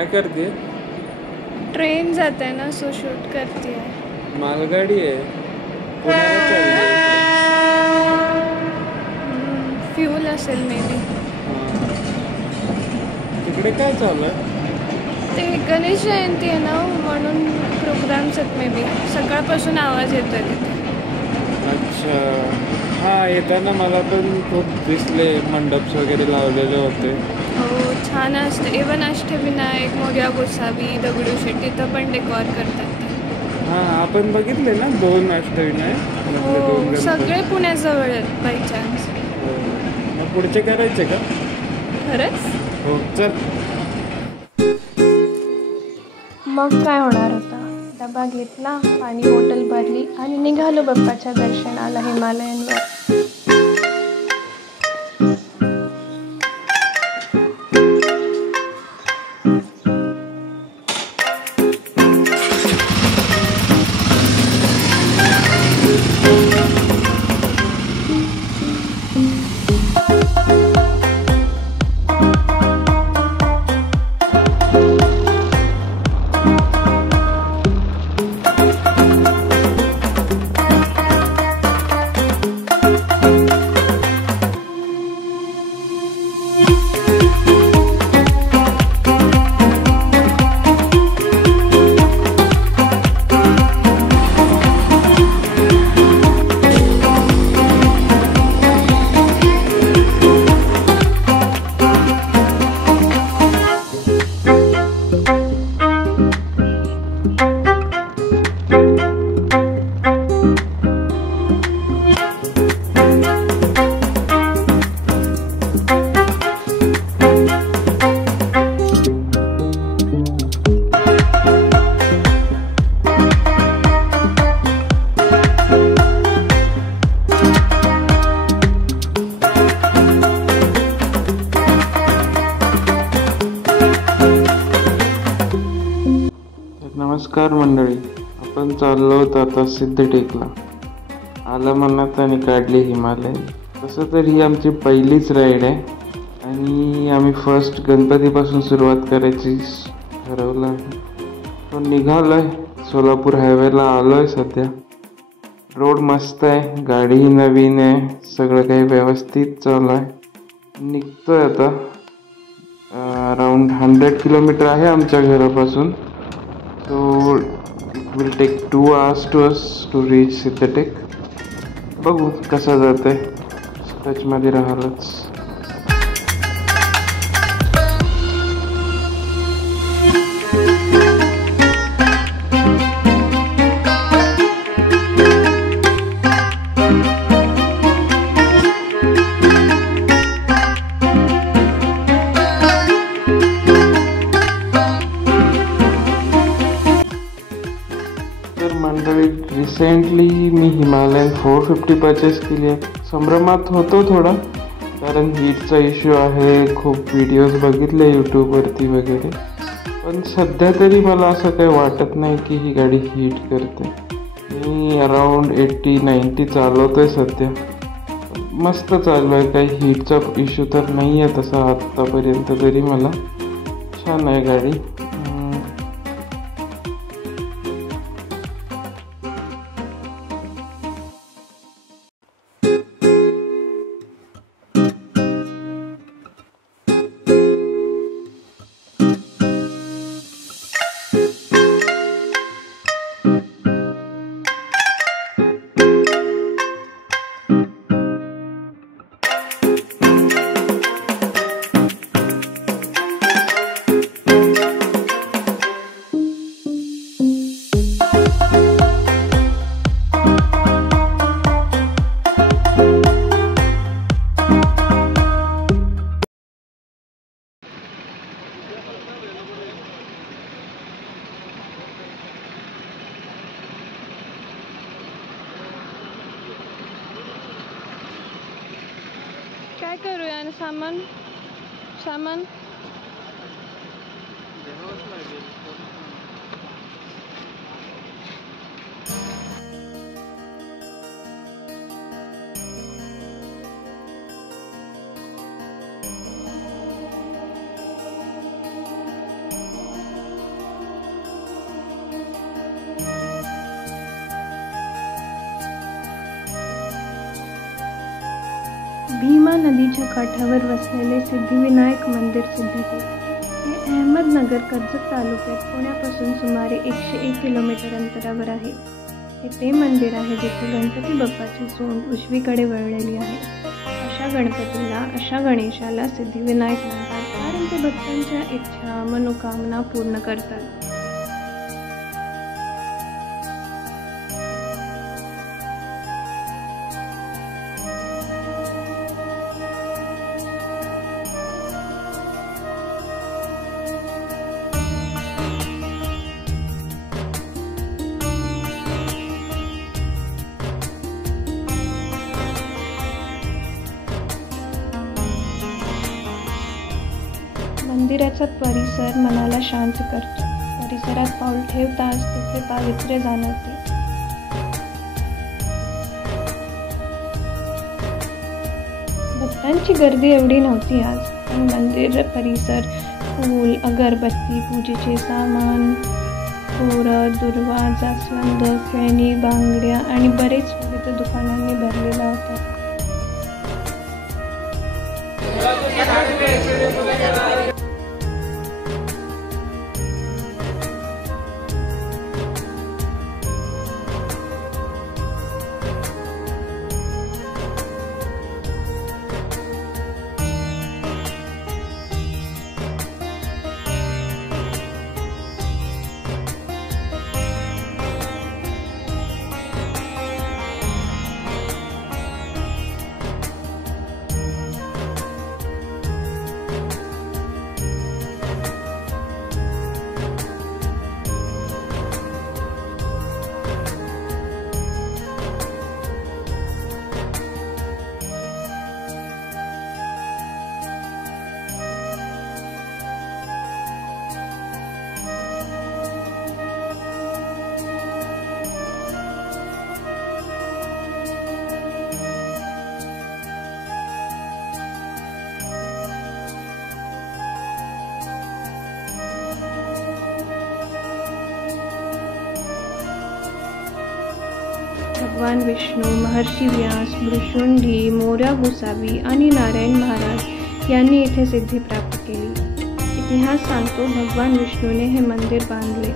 काय करते? ट्रेन जाते ना, सो शूट करते. मालगाडी आहे, पुण्याला चालली फ्यूल असेल मे बी. तिकडे काय चालू आहे? ते गणेश जयंती आहे ना, म्हणून प्रोग्राम्स आहेत मे बी. सकाळपासून आवाज येतोय तिथे. अच्छा, हां, येताना मला पण खूप दिसले मंडप्स वगैरे लावलेले होते. हो, छान असते. इवन अष्टविनायक, मोरया गोसावी, दगडूशेठ तिथं पण डेकोर करतात ते. हां, आपण बघितले ना 2 अष्टविनायक. हो, सगळे पुण्याजवळ आहेत बाय चान्स. मग पुढचे करायचे का? खरंच? हो, चल. मग काय होणार होतं? डबा घेतला, पाणी बॉटल भरली आणि निघालो बाप्पाच्या दर्शनाला हिमालयांवर. नमस्कार मंडळी, आपण चाललो होतो आता सिद्धटेकला. आला मनात आणि काढली हिमालय. तसं तर ही आमची पहिलीच राईड आहे आणि आम्ही फर्स्ट गणपतीपासून सुरुवात करायची ठरवलं आहे. पण निघालो आहे, सोलापूर हायवेला आलो आहे सध्या. रोड मस्त आहे, गाडीही नवीन आहे, सगळं काही व्यवस्थित चालू आहे. निघतोय आता. अराउंड 100 किलोमीटर आहे आमच्या घरापासून. So it will take 2 hours to us to reach Siddhatek. बघू कसं जातंय, टचमध्ये राहालच. मंडळी, रिसेंटली मी हिमालयन 450 परचेस केली आहे. संभ्रमात होतो थोडा, कारण हीटचा इश्यू आहे. खूप व्हिडिओज बघितले यूट्यूबवरती वगैरे, पण सध्या तरी मला असं काही वाटत नाही की ही गाडी हीट करते. मी अराउंड 80-90 चालवतोय सध्या. मस्त चालू आहे, काही हीटचा इश्यू तर नाही आहे तसा आत्तापर्यंत तरी. मला छान आहे गाडी. काय करूया? सामान सामान भीमा नदीच्या काठावर वसलेले सिद्धिविनायक मंदिर सिद्धटेक हे अहमदनगर कर्जत तालुक्यात पुण्यापासून सुमारे 101 किलोमीटर अंतरावर आहे. हे ते मंदिर आहे जिथे गणपती बाप्पाची सोंड उजवीकडे वळलेली आहे. अशा गणपतीला, अशा गणेशाला सिद्धिविनायक म्हणतात, कारण ते भक्तांच्या इच्छा, मनोकामना पूर्ण करतात. मंदिराचा परिसर मनाला शांत करतो. परिसरात पाऊल ठेवताच तिथे पावित्र्य जाणवते. भक्तांची गर्दी एवढी नव्हती आज, पण मंदिर परिसर फूल, अगरबत्ती, पूजेचे सामान, तोरण, दुर्वा, जास्वंद, खेळणी, बांगड्या आणि बरेच विविध दुकानांनी भरलेला होता. भगवान विष्णू, महर्षी व्यास, भृशुंडी, मोरया गोसावी आणि नारायण महाराज यांनी इथे सिद्धी प्राप्त केली. इतिहास सांगतो भगवान विष्णूने हे मंदिर बांधले.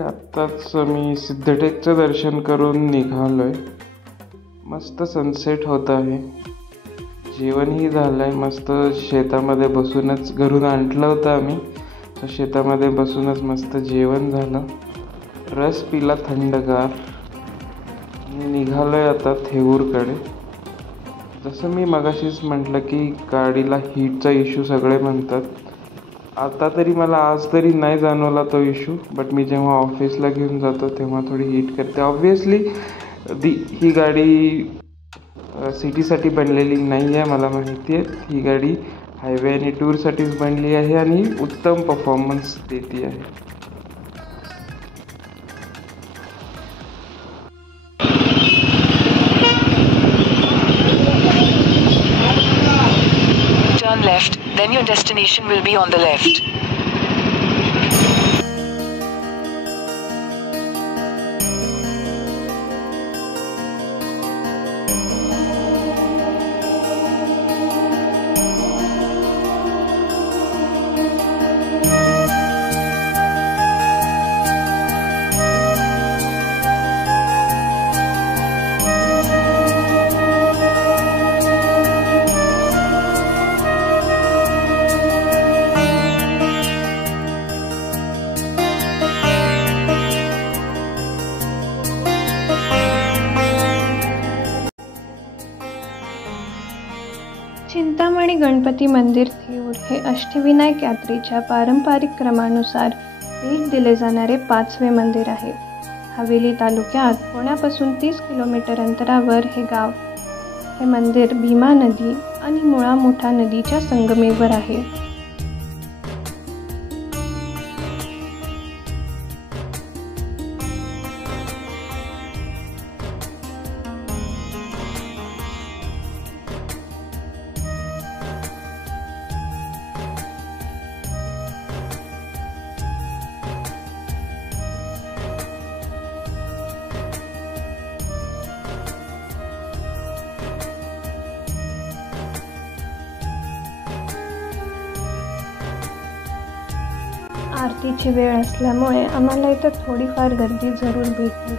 आत्ताच मी सिद्धटेकचं दर्शन करून निघालोय. मस्त सनसेट होत आहे. जेवणही झालंय. मस्त शेतामध्ये बसूनच, घरून आणलं होतं आम्ही, तर शेतामध्ये बसूनच मस्त जेवण झालं. रस पिला थंडगार आणि निघालोय आता थेऊरकडे. जसं मी मगाशीच म्हटलं की गाडीला हीटचा इश्यू सगळे म्हणतात. आता तरी मला आज तरी नाही जाणवला तो इश्यू, बट मी जेव्हा ऑफिसला घेऊन जातो तेव्हा थोडी हीट करते. ऑब्वियसली ही गाडी सिटीसाठी बनलेली नाही आहे, मला माहिती आहे. ही गाडी हायवे आणि टूरसाठीच बनली आहे आणि उत्तम परफॉर्मन्स देते आहे. Turn left, then your destination will be on the left. Chintamani Ganpati मंदिर थेऊर हे अष्टविनायक यात्रेच्या पारंपरिक क्रमानुसार भेट दिले जाणारे 5वे मंदिर आहे. हवेली तालुक्यात पुण्यापासून 30 किलोमीटर अंतरावर हे गाव. हे मंदिर भीमा नदी आणि मुळा मोठा नदीच्या संगमेवर आहे. आरतीची वेळ असल्यामुळे आम्हाला इथं थोडीफार गर्दी जरूर भेटली.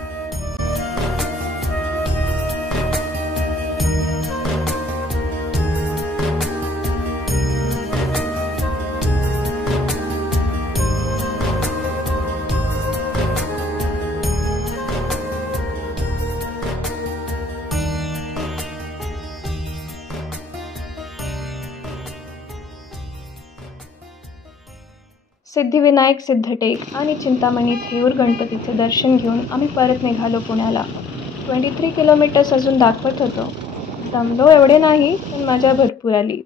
सिद्धिविनायक सिद्धटेक आणि चिंतामणी थेऊर गणपतीचे दर्शन घेऊन आम्ही परत निघालो पुण्याला. 23 किलोमीटर्स अजून दाखवत होतो. दमलो एवढे नाही, पण मजा भरपूर आली.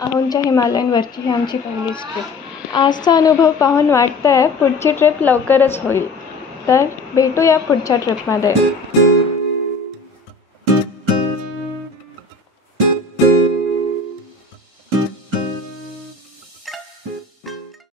आहोंच्या हिमालयांवरची ही आमची पहिलीच ट्रिप. आजचा अनुभव पाहून वाटतं आहे पुढची ट्रिप लवकरच होईल. तर भेटूया पुढच्या ट्रिपमध्ये.